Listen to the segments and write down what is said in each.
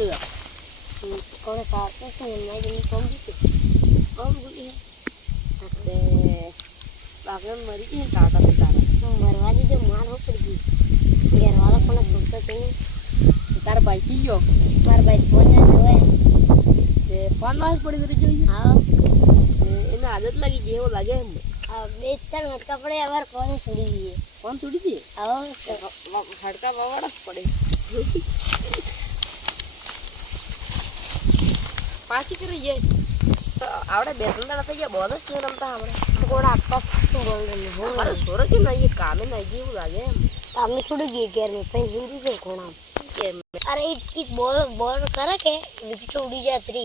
દે કોને સાથ છે ને મેં કોમ દીધું તે બાગન મરી ગઈ કાકા તે તારા મરવા દીધો માર હો પડી ગઈ ઘરવાળા પણ સુનતો તો તારા ભાઈ કી ગયો મારા ભાઈ ફોન ના જોવાય તે ફોન માં પડી રહી જોઈ હા એને આદત લાગી ગઈ એવું લાગે એમ આ બે ત્રણ મટકા પડે અવાર કોને છોડી દઈએ ફોન છોડી દે આવો હડકા વાવાડા જ પડે પાછી કરી જાય આવડે બે ત્રણ દાડા થઈ ગયા બોલ જ નહીં રમતા આપણે ગોળા આપવા શું બોલ રહી અરે સોર કે નહીં કામે નહીં જેવું લાગે એમ અમે થોડું ગઈ ઘેર में पे हिंदी से कोणा કેમ अरे एक बोल बोल करे के विकेट उड़ी जाती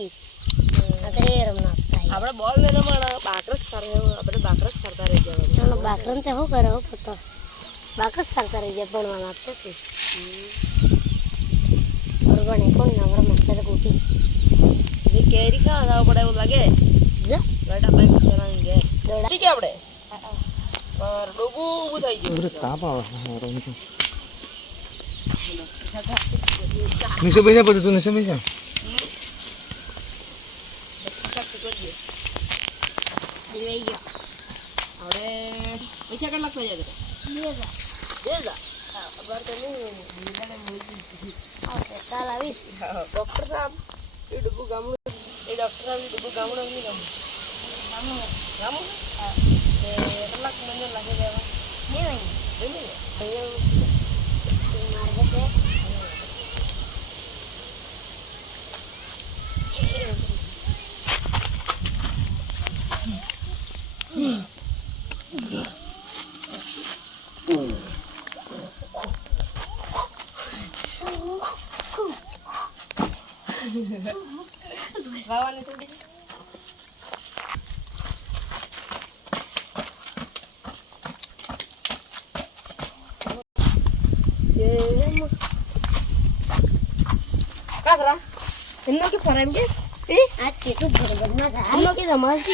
अरे रमना આપણે બોલ ને રમણ બાકરસ સર આપણે બાકરસ સરતા રહી જવાનું चलो बाकरन ते हो करे हो पता बाकरस सरता रही जाए बनवाना तो से और बने कोण नवर मतलब गोटी એ કેરી ખાવા પડે એવું લાગે जा ગાડા બાઈક સરાંગ ગયા દોડા ઠીક આપણે પર ડોબુ ઊભું થઈ ગયું તાપ આવે નીચે બેસા પછી તું નીચે બેસા दिवाई गया આપણે પૈસા કેટલા થઈ જાય लेगा દેલા અબર તો નહીં બીજાને મોઈ ओके काल આવી ડોક્ટર સાહેબ એ ડબ્બુ ગામડું એ ડોક્ટર સાહેબ એ ડબ્બુ ગામડું નહીં ગામડું ગામડું હા એ કલાક મને લાગે લેવા नहीं જમી मार दे ગાવાની થોડી kasra, ini lagi parem ke? आज के तो बड़बड़ना था Ini lagi sama sih.